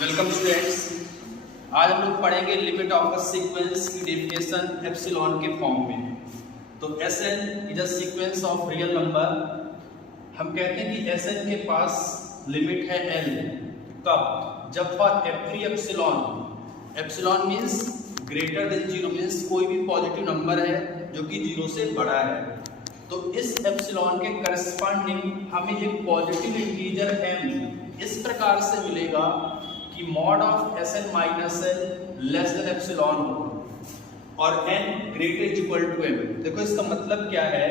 Welcome students. आज हम लोग पढ़ेंगे लिमिट ऑफ अ सीक्वेंस की डेफिनेशन एप्सिलॉन के फॉर्म में। तो Sn is a sequence of real number. हम कहते हैं कि Sn के पास लिमिट है L। कब? जब for every epsilon, epsilon means greater than zero, means कोई भी पॉजिटिव नंबर है जो कि जीरो से बड़ा है। तो इस एप्सिलॉन के करस्पॉन्डिंग हमें एक पॉजिटिव इंटीजर m इस प्रकार से मिलेगा कि mod of Sn minus L less than epsilon हो और n greater is equal to m। देखो इसका मतलब क्या है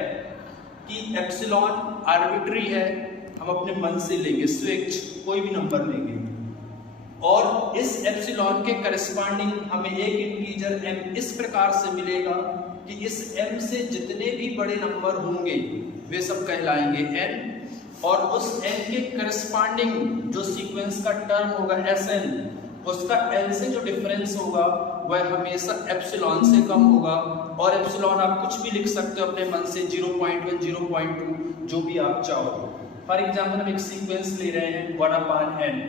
कि एप्सिलॉन आर्बिट्री है, हम अपने मन से लेंगे, स्वेच्छ कोई भी नंबर लेंगे और इस एप्सिलॉन के करस्पॉन्डिंग हमें एक इंटीजर m इस प्रकार से मिलेगा कि इस m से जितने भी बड़े नंबर होंगे वे सब कहलाएंगे n, और उस n के करस्पॉन्डिंग जो सीक्वेंस का टर्म होगा Sn, उसका L से जो डिफरेंस होगा वह हमेशा एप्सिलॉन से कम होगा। और एप्सिलॉन आप कुछ भी लिख सकते हो अपने मन से, 0.1, 0.2 जो भी आप चाहो। फॉर एग्जाम्पल हम एक सीक्वेंस ले रहे हैं 1/n,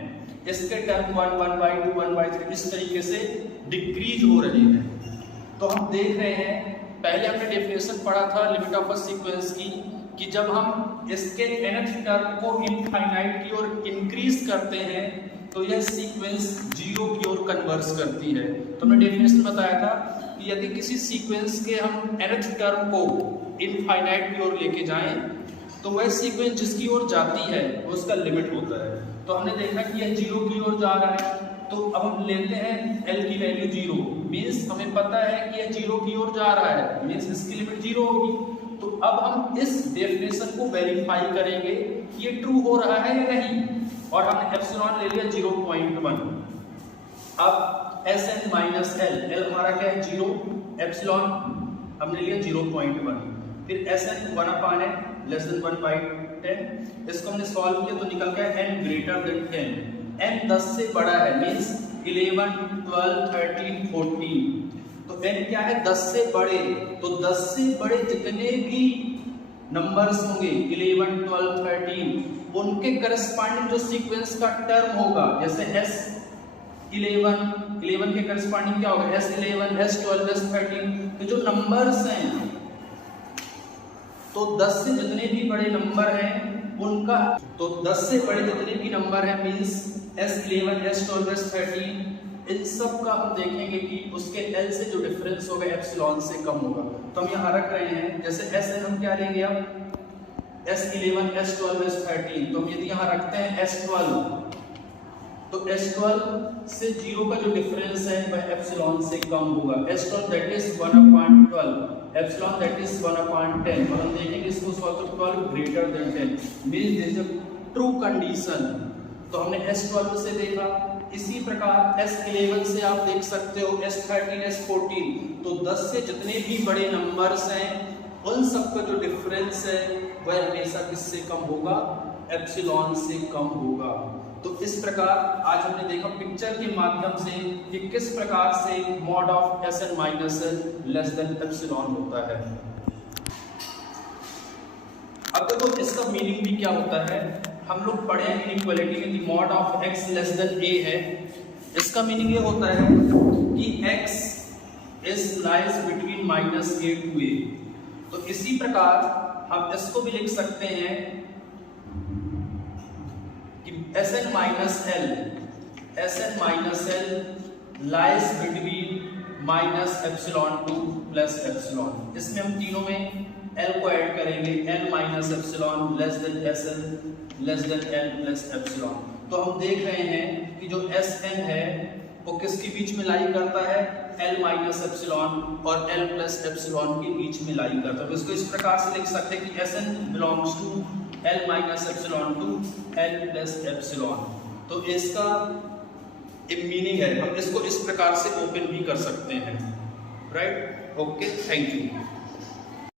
इसके टर्म 1, 1/2, 1/3 इस तरीके से डिक्रीज हो रहे हैं। तो हम देख रहे हैं, पहले हमने डेफिनेशन पढ़ा था लिमिट ऑफ अ सीक्वेंस की कि जब हम इसके nth टर्म को इनफाइनाइट की ओर इंक्रीज करते हैं तो यह सीक्वेंस जीरो की ओर कन्वर्स करती है। तो हमने डेफिनेशन बताया था कि यदि किसी सीक्वेंस के हम nth टर्म को इनफाइनाइट की ओर लेके जाएं तो वह सीक्वेंस जिसकी ओर जाती है वो उसका लिमिट होता है। तो हमने देखा कि यह जीरो की ओर जा रहा है, तो अब हम लेते हैं L की वैल्यू जीरो, मीन्स हमें पता है कि यह जीरो की ओर जा रहा है, मीन्स इसकी लिमिट जीरो होगी। तो अब हम इस डेफिनेशन को वेरीफाई करेंगे कि ये ट्रू हो रहा है या नहीं, और हमने एप्सिलॉन ले लिया 0.1। अब Sn माइनस L हमारा क्या है? जीरो, एप्सिलॉन हमने लिया 0.1, फिर Sn 1/n लेस देन 1/10। इसको हमने सॉल्व किया तो निकल गया n ग्रेटर देन 10। n 10 से बड़ा है, मीन्स 11, 12, 13, 14। तो n क्या है? 10 से बड़े। तो 10 से बड़े जितने भी नंबर्स होंगे 11, 12, 13, उनके करस्पॉन्डिंग जो सीक्वेंस का टर्म होगा, जैसे S11 के करस्पॉन्डिंग क्या होगा? S11, S12, S13, तो जो नंबर्स हैं, तो 10 से जितने भी बड़े नंबर हैं उनका, तो 10 से बड़े जितने भी नंबर हैं मींस S11, S12, S13, इन सब का हम देखेंगे कि उसके L से जो डिफरेंस होगा एप्सिलॉन से कम होगा। तो हम यहाँ रख रहे हैं, जैसे Sn हम क्या लेंगे अब? S11, S12, S13, तो हम यदि यहाँ रखते हैं S12, तो S12 से जीरो का जो डिफरेंस है वह एप्सिलॉन से कम होगा। S12 that is 1/12, epsilon that is 1/10, और हम देखेंगे इसको सॉल्व तो 12 greater than 10, means this is a true condition. तो हमने S12 से देखा, इसी प्रकार S11 से आप देख सकते हो, S13, S14, तो 10 से जितने भी बड़े नंबर्स हैं उन सब का जो डिफरेंस है वह हमेशा किससे कम होगा? एप्सिलॉन से कम होगा। तो इस प्रकार आज हमने देखा पिक्चर के माध्यम से कि किस प्रकार से mod of Sn minus L less than epsilon होता है। अब देखो इसका मीनिंग भी क्या होता है, हम लोग पढ़े हैं इनइक्वालिटी में कि mod of x less than a है। इसका मीनिंग ये होता है कि x is lies between -a to a। तो इसी प्रकार हम इसको भी लिख सकते हैं कि Sn minus L lies between minus epsilon two plus epsilon. इसमें हम तीनों में L को ऐड करेंगे, L minus epsilon less than Sn less than L plus epsilon. तो हम देख रहे हैं कि जो Sn है वो किसके बीच में लाई करता है? L माइनस एप्सिलॉन और L प्लस एप्सिलॉन के बीच में लाई करता है। तो इसको इस प्रकार से लिख सकते हैं कि Sn belongs to L minus epsilon to L plus epsilon. तो इसका एक मीनिंग है, हम इसको इस प्रकार से ओपन भी कर सकते हैं, राइट? Okay, thank you.